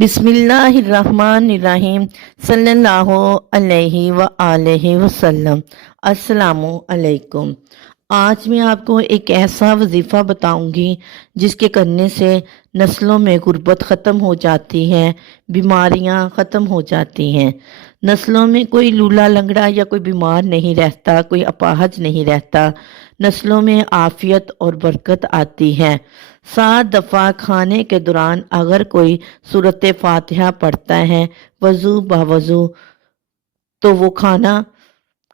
बिस्मिल्लाहिर्रहमानिर्रहीम सल्लल्लाहु अलैहि वआलैहि वसल्लम। अस्सलामु अलैकुम। आज मैं आपको एक ऐसा वजीफ़ा बताऊंगी जिसके करने से नस्लों में गुर्बत ख़त्म हो जाती है, बीमारियां ख़त्म हो जाती हैं। नस्लों में कोई लूला लंगड़ा या कोई बीमार नहीं रहता, कोई अपाहज नहीं रहता। नस्लों में आफियत और बरकत आती है। 7 दफ़ा खाने के दौरान अगर कोई सूरत फातिहा पढ़ता है वज़ू बवज़ू, तो वो खाना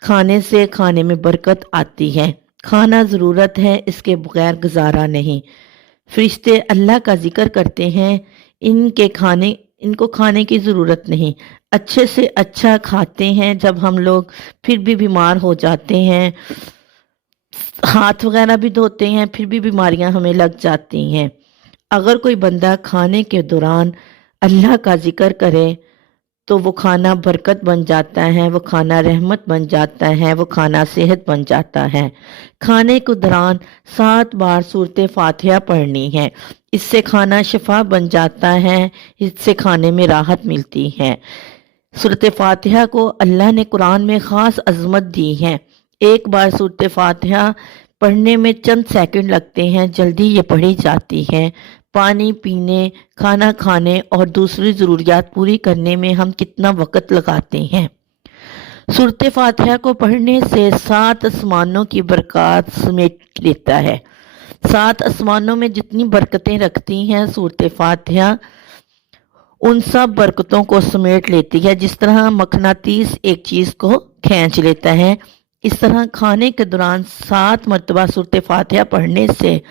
खाने से खाने में बरकत आती है। खाना ज़रूरत है, इसके बगैर गुजारा नहीं। फरिश्ते अल्लाह का जिक्र करते हैं, इनको खाने की ज़रूरत नहीं। अच्छे से अच्छा खाते हैं। जब हम लोग फिर भी बीमार हो जाते हैं, हाथ वगैरह भी धोते हैं, फिर भी बीमारियां हमें लग जाती हैं। अगर कोई बंदा खाने के दौरान अल्लाह का जिक्र करे तो वो खाना बरकत बन जाता है, वो खाना रहमत बन जाता है, वो खाना सेहत बन जाता है। खाने के दौरान 7 बार सूरत फातिहा पढ़नी है। इससे खाना शिफा बन जाता है, इससे खाने में राहत मिलती है। सूरत फातिहा को अल्लाह ने कुरान में ख़ास अजमत दी है। एक बार सूरत फातिहा पढ़ने में चंद सेकंड लगते हैं, जल्दी ये पढ़ी जाती है। पानी पीने, खाना खाने और दूसरी ज़रूरियात पूरी करने में हम कितना वक़्त लगाते हैं। सूरत फातिहा को पढ़ने से 7 आसमानों की बरकत समेट लेता है। 7 आसमानों में जितनी बरकतें रखती हैं सूरत फातिहा, उन सब बरकतों को समेट लेती है। जिस तरह मकनातीस एक चीज़ को खींच लेता है, इस तरह खाने के दौरान 7 मरतबा सूरत फातिहा पढ़ने से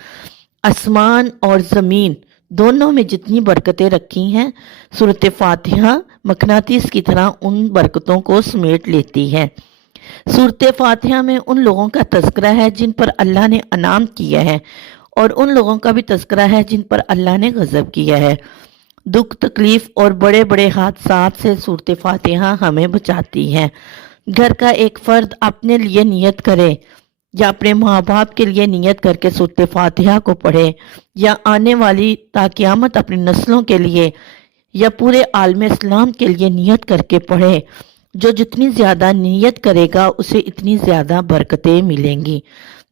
आसमान और ज़मीन दोनों में जितनी बरकतें रखी हैं, सूरत फातिहा मकनातीस की तरह उन बरकतों को समेट लेती है। सूरत फातिहा में उन लोगों का तज़किरा है जिन पर अल्लाह ने अनाम किया है, और उन लोगों का भी तज़किरा है जिन पर अल्लाह ने गज़ब किया है। दुख तकलीफ और बड़े बड़े हादसात से सूरत फातिहा हमें बचाती है। घर का एक फ़र्द अपने लिए नियत करे या अपने माँ बाप के लिए नियत करके सूरत फातिहा को पढ़े, या आने वाली ताक़यामत अपनी नस्लों के लिए या पूरे आलम इस्लाम के लिए नियत करके पढ़े। जो जितनी ज़्यादा नियत करेगा उसे इतनी ज़्यादा बरकतें मिलेंगी।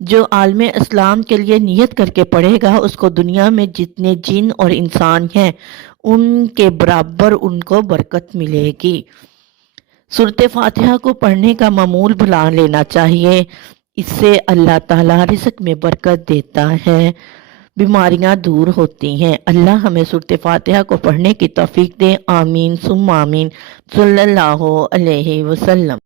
जो आलम इस्लाम के लिए नियत करके पढ़ेगा उसको दुनिया में जितने जिन और इंसान हैं उनके बराबर उनको बरकत मिलेगी। सूरत फातिहा को पढ़ने का मामूल बना लेना चाहिए। इससे अल्लाह ताला रिज़्क़ में बरकत देता है, बीमारियां दूर होती हैं। अल्लाह हमें सूरत फातिहा को पढ़ने की तौफीक दे। आमीन सुम्मा आमीन। सल्लल्लाहु अलैहि वसल्लम।